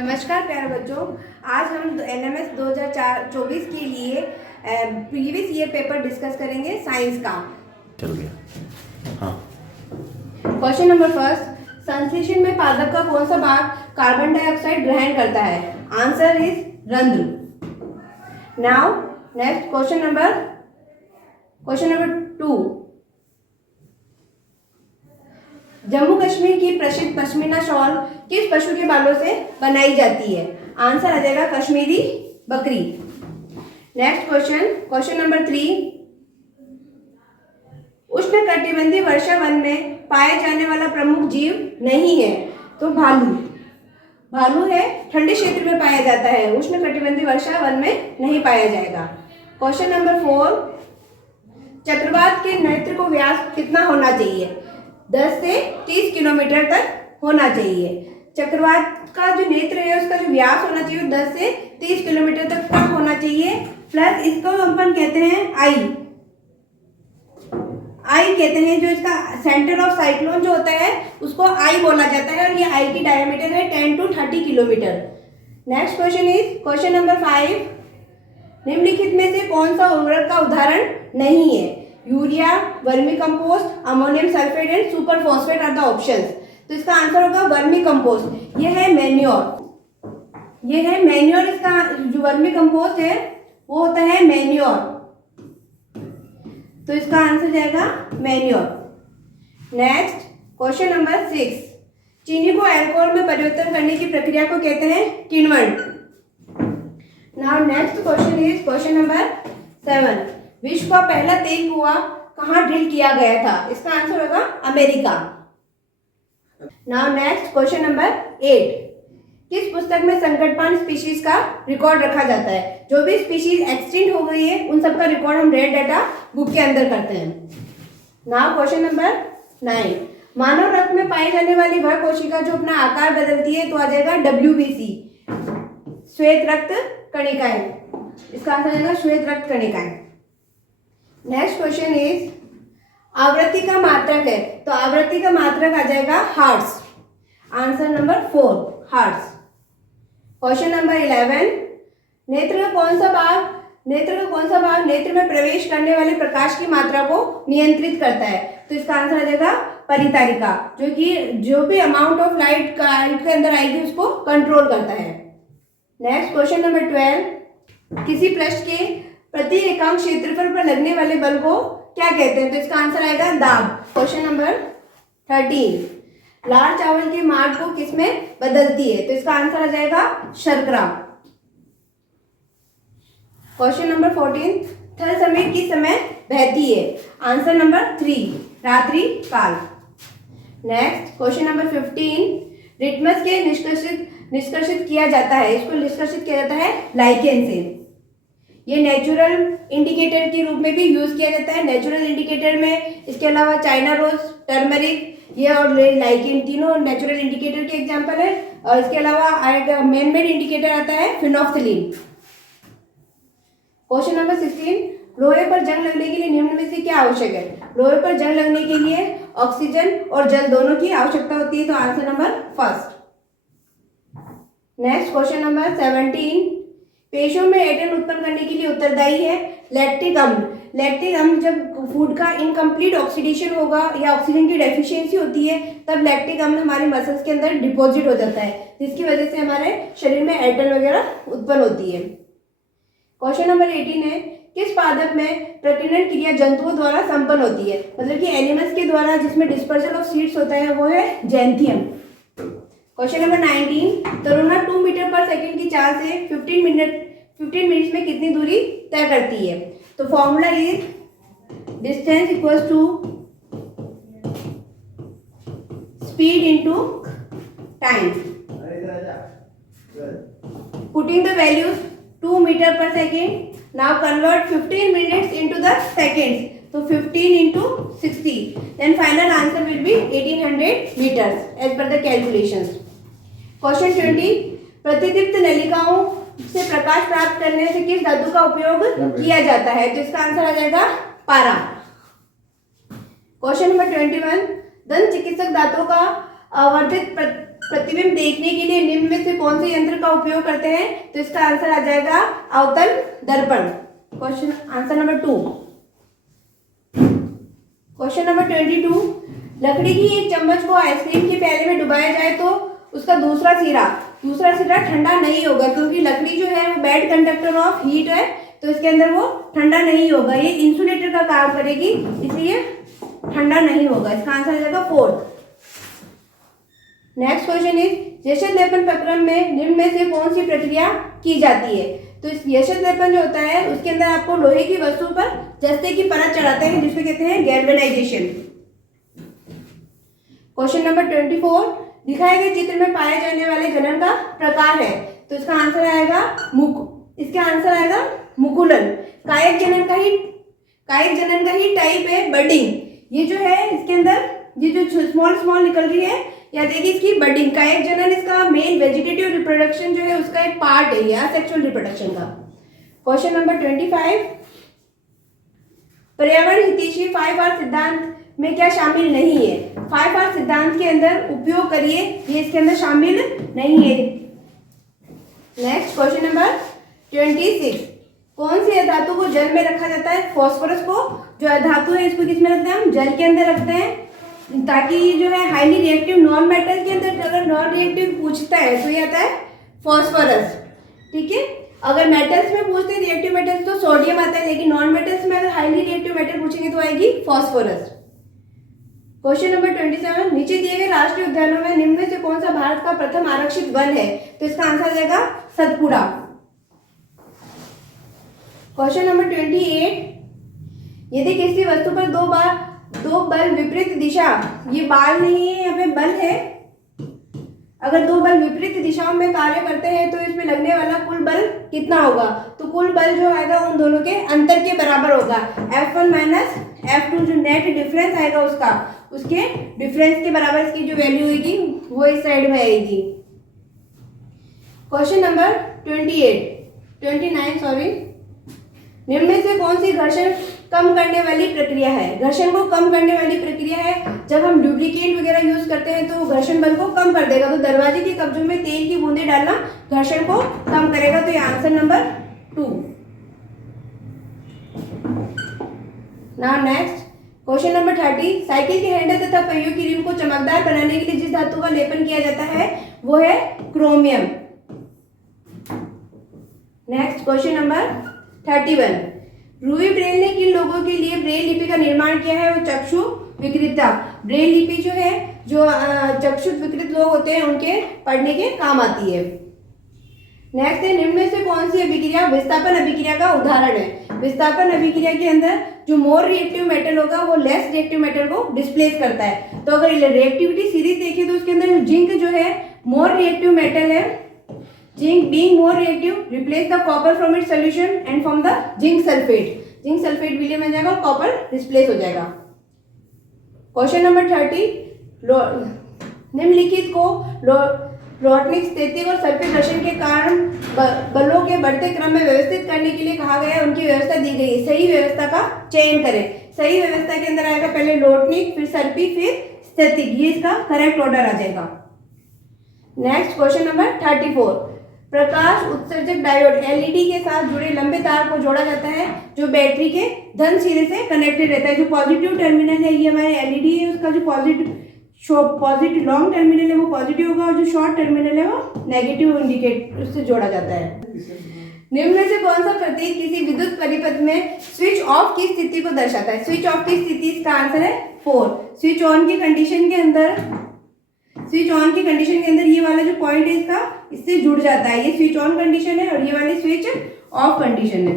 नमस्कार प्यारे बच्चों, आज हम एनएमएस 2024 के लिए प्रीवियस ईयर पेपर डिस्कस करेंगे साइंस का। चल गया। हाँ, क्वेश्चन नंबर फर्स्ट, संश्लेषण में पादप का कौन सा भाग कार्बन डाइऑक्साइड ग्रहण करता है? आंसर इज रंध्र। Now next question number 2, Jammu Kashmir की प्रसिद्ध पश्मीना शॉल किस पशु के बालों से बनाई जाती है? आंसर आ जाएगा कश्मीरी बकरी। नेक्स्ट क्वेश्चन नंबर 3, उष्णकटिबंधीय वर्षा वन में पाए जाने वाला प्रमुख जीव नहीं है तो भालू है, ठंडे क्षेत्र में पाया जाता है, उष्णकटिबंधीय वर्षा वन में नहीं पाया जाएगा। क्वेश्चन नंबर 4, चक्रवात के नेत्र को व्यास कितना होना चाहिए? 10 से 30 किलोमीटर तक होना चाहिए। चक्रवात का जो नेत्र है उसका जो व्यास होना चाहिए 10 से 30 किलोमीटर तक का होना चाहिए। प्लस इसको अपन कहते हैं आई कहते हैं, जो इसका सेंटर ऑफ साइक्लोन जो होता है उसको आई बोला जाता है और ये आई की डायमीटर है 10 to 30 kilometre. Next question number 5, निम्नलिखित में से कौन सा उर्वरक का उदाहरण नहीं है? Urea, vermi compost, ammonium sulphate and super phosphate are the options. तो इसका आंसर होगा वर्मी कंपोस्ट। ये है मैन्योर, इसका जो वर्मी कंपोस्ट है वो होता है मैन्योर, तो इसका आंसर जाएगा मैन्योर। नेक्स्ट क्वेश्चन नंबर 6, चीनी को अल्कोहल में परिवर्तन करने की प्रक्रिया को कहते हैं किण्वन। नाउ नेक्स्ट क्वेश्चन नंबर 7, विश्व का पहला तेल कुआं कहाँ ड्रिल किया गया था? इसका आंसर होगा America. Now next question number 8, किस पुस्तक में संकटपान स्पीशीज का रिकॉर्ड रखा जाता है? जो भी स्पीशीज एक्सटिंक्ट हो गई है उन सब का रिकॉर्ड हम रेड डाटा बुक के अंदर करते हैं। नाउ क्वेश्चन नंबर 9, मानव रक्त में पाई जाने वाली वह कोशिका जो अपना आकार बदलती है तो आ जाएगा WBC, श्वेत रक्त कणिकाएं। इसका आंसर आएगा श्वेत रक्त कणिकाएं। नेक्स्ट क्वेश्चन इज, आवृत्ति का मात्रक है तो आवृत्ति का मात्रक आ जाएगा hertz. Answer number 4 hertz. Question number 11, नेत्र का कौन सा भाग नेत्र में प्रवेश करने वाले प्रकाश की मात्रा को नियंत्रित करता है? तो इसका आंसर आ जाएगा परितारिका, जो कि जो भी अमाउंट ऑफ लाइट के अंदर आएगी उसको कंट्रोल करता है। नेक्स्ट क्वेश्चन नंबर 12, किसी पृष्ठ के प्रति एकांक क्षेत्रफल पर लगने वाले बल को क्या कहते हैं? तो इसका आंसर आएगा दाब। क्वेश्चन नंबर 13, लाल चावल के मार्ग को किसमें बदलती है? तो इसका आंसर आ जाएगा शर्करा। क्वेश्चन नंबर 14, थल समेत किस समय बहती है? आंसर नंबर 3 रात्रि काल। नेक्स्ट क्वेश्चन नंबर 15, लिटमस के निष्कर्षित किया जाता है, इसको निष्कर्षित किया जाता है लाइकेन से। ये नेचुरल इंडिकेटर के रूप में भी यूज किया जाता है। नेचुरल इंडिकेटर में इसके अलावा चाइना रोज, टर्मरिक, ये और लाइकेन तीनों नेचुरल इंडिकेटर के एग्जांपल है। और इसके अलावा मैन मेड इंडिकेटर आता है फिनोक्सिलिन। क्वेश्चन नंबर 16, लोहे पर जंग लगने के लिए निम्न में से क्या आवश्यक है? लोहे पर जंग लगने के लिए ऑक्सीजन और जल दोनों की आवश्यकता होती है, तो answer number 1। Next question number 17, पेशियों में एटन उत्पन्न करने के लिए उत्तरदायी है लैक्टिक अम्ल। लैक्टिक अम्ल जब फूड का इनकम्प्लीट ऑक्सीडेशन होगा या ऑक्सीजन की डेफिशिएंसी होती है तब लैक्टिक अम्ल हमारे मसल्स के अंदर डिपॉजिट हो जाता है, जिसकी वजह से हमारे शरीर में एटन वगैरह उत्पन्न होती है। क्वेश्चन नंबर 18 है, किस पादप में प्रकीर्णन क्रिया जंतुओं द्वारा संपन्न होती है? मतलब कि एनिमल्स के द्वारा जिसमें डिस्पर्जल ऑफ सीड्स होता है वो है जैंथियम। क्वेश्चन नंबर 19, तरुणा 2 मीटर पर सेकंड की चाल से 15 मिनट्स में कितनी दूरी तय करती है? तो formula is distance equals to speed into time. Putting the values 2 metre per second, now convert 15 minutes into the seconds, तो 15 into 60, then final answer will be 1800 meters as per the calculations. Question 20, प्रतिदीप्त नलिकाओं से प्रकाश प्राप्त करने से किस धातु का उपयोग किया जाता है? तो इसका आंसर आ जाएगा पारा। क्वेश्चन नंबर 21, दंत चिकित्सक दांतों का आवर्धित प्रतिबिंब देखने के लिए निम्न में से कौन से यंत्र का उपयोग करते हैं? तो इसका आंसर आ जाएगा अवतल दर्पण। Question answer number 2। Question number 22, लकड़ी की एक चम्मच को आइसक्रीम के प्याले में डुबाया जाए तो उसका दूसरा सिरा ठंडा नहीं होगा, क्योंकि लकड़ी जो है वो बैड कंडक्टर ऑफ हीट है, तो इसके अंदर वो ठंडा नहीं होगा। ये इंसुलेटर का काम करेगी, इसलिए ठंडा नहीं होगा। इसका आंसर आ जाएगा 4। नेक्स्ट क्वेश्चन इज, यशत लेपन प्रक्रम में निम्न में से कौन सी प्रक्रिया की जाती है? तो इस यशत लेपन जो होता है उसके अंदर आपको लोहे की वस्तु पर जस्ते की परत चढ़ाते हैं, जिसको कहते हैं गैल्वेनाइजेशन। क्वेश्चन नंबर 24, दिखाए गए चित्र में पाए जाने वाले जनन का प्रकार है, तो इसका आंसर आएगा मुकुलन। कायक जनन का ही टाइप है बडिंग। ये जो है इसके अंदर ये जो स्मॉल निकल रही है, या देखिए इसकी बडिंग। कायक जनन इसका मेन वेजिटेटिव रिप्रोडक्शन जो है उसका एक पार्ट है, या सेक्सुअल रिप्रोडक्शन का। क्वेश्चन नंबर 25, पर्यावरण हितैषी 5R सिद्धांत में क्या शामिल नहीं है? 5R सिद्धांत के अंदर उपयोग करिए, ये इसके अंदर शामिल नहीं है। नेक्स्ट क्वेश्चन नंबर 26, कौन सी धातु को जल में रखा जाता है? फॉस्फोरस को जो धातु है इसको किस में रखते हैं? हम जल के अंदर रखते हैं, ताकि जो है हाईली रिएक्टिव नॉन मेटल के अंदर अगर नॉन रिएक्टिव पूछता है तो ये आता है फॉस्फोरस। ठीक है, अगर मेटल्स में पूछते हैं रिएक्टिव मेटल्स तो सोडियम आता है, लेकिन नॉन मेटल्स में अगर हाईली रिएक्टिव मेटल पूछेंगे तो आएगी फॉस्फोरस। क्वेश्चन नंबर 27, नीचे दिए गए राष्ट्रीय उद्यानों में निम्न में से कौन सा भारत का प्रथम आरक्षित वन है? तो इसका आंसर आ जाएगा सतपुड़ा। क्वेश्चन नंबर 28, यदि किसी वस्तु पर दो बल विपरीत दिशा, ये बाल नहीं है यहाँ पे बल है, अगर दो बल विपरीत दिशाओं में कार्य करते हैं तो इसमें लगने वाला कुल बल कितना होगा? तो कुल बल जो आएगा उन दोनों के अंतर के बराबर होगा। F1 माइनस F2 जो नेट डिफरेंस आएगा उसके डिफरेंस के बराबर इसकी जो वैल्यू होगी वो इस साइड में आएगी। क्वेश्चन नंबर 29 निम्न में से कौन सी घर्षण कम करने वाली प्रक्रिया है? घर्षण को कम करने वाली प्रक्रिया है, जब हम लुब्रिकेंट वगैरह यूज करते हैं तो घर्षण बल को कम कर देगा। तो दरवाजे के कब्जों में तेल की बूंदें डालना घर्षण को कम करेगा, तो ये answer number 2। Now next question number 30, cycle के हैंडल तथा पहियों की रिम को चमकदार बनाने के लिए जिस धातु का लेपन किया जाता है वो है क्रोमियम। नेक्स्ट क्वेश्चन नंबर 31, रूई ब्रेल ने किन लोगों के लिए ब्रेल लिपि का निर्माण किया है? वो चक्षु विकृता। ब्रेल लिपि जो है जो चक्षु विकृत लोग होते हैं उनके पढ़ने के काम आती है। नेक्स्ट है, निम्न में से कौन सी अभिक्रिया विस्थापन अभिक्रिया का उदाहरण है? विस्थापन अभिक्रिया के अंदर जो मोर रिएक्टिव मेटल होगा वो लेस रिएक्टिव मेटल को डिस्प्लेस करता है। तो अगर रिएक्टिविटी सीरीज देखें तो उसके अंदर जिंक जो है मोर रिएक्टिव मेटल है। Zinc being more reactive, replace the copper from its solution and form the zinc sulfate. Zinc sulfate विलय में जाएगा और कॉपर डिस्प्लेस हो जाएगा। क्वेश्चन नंबर 30, निम्नलिखित को लॉटनिक, स्थैतिक और सर्पिल घर्षण के कारण बलों के बढ़ते क्रम में व्यवस्थित करने के लिए कहा गया है, उनकी व्यवस्था दी गई है। सही व्यवस्था का चयन करें। सही व्यवस्था के अंदर आएगा पहले लॉटनिक, फिर सर्पी, फिर स्थैतिक, ये इसका करेक्ट ऑर्डर आ जाएगा। नेक्स्ट क्वेश्चन नंबर 34, प्रकाश उत्सर्जक डायोड एलईडी के साथ जुड़े लंबे तार को जोड़ा जाता है जो बैटरी के धन सिरे से कनेक्टेड रहता है। जो पॉजिटिव टर्मिनल है ये हमारे एलईडी है, उसका जो पॉजिटिव लॉन्ग टर्मिनल है वो पॉजिटिव होगा और जो शॉर्ट टर्मिनल है वो नेगेटिव इंडिकेट उससे जोड़ा जाता है। निम्न में से कौन सा प्रतीक किसी विद्युत परिपथ में स्विच ऑफ की स्थिति को दर्शाता है? स्विच ऑफ की स्थिति, इसका आंसर है 4। स्विच ऑन की कंडीशन के अंदर ये वाला जो पॉइंट है इसका इससे जुड़ जाता है। ये स्विच ऑन कंडीशन है और ये वाली स्विच ऑफ कंडीशन है।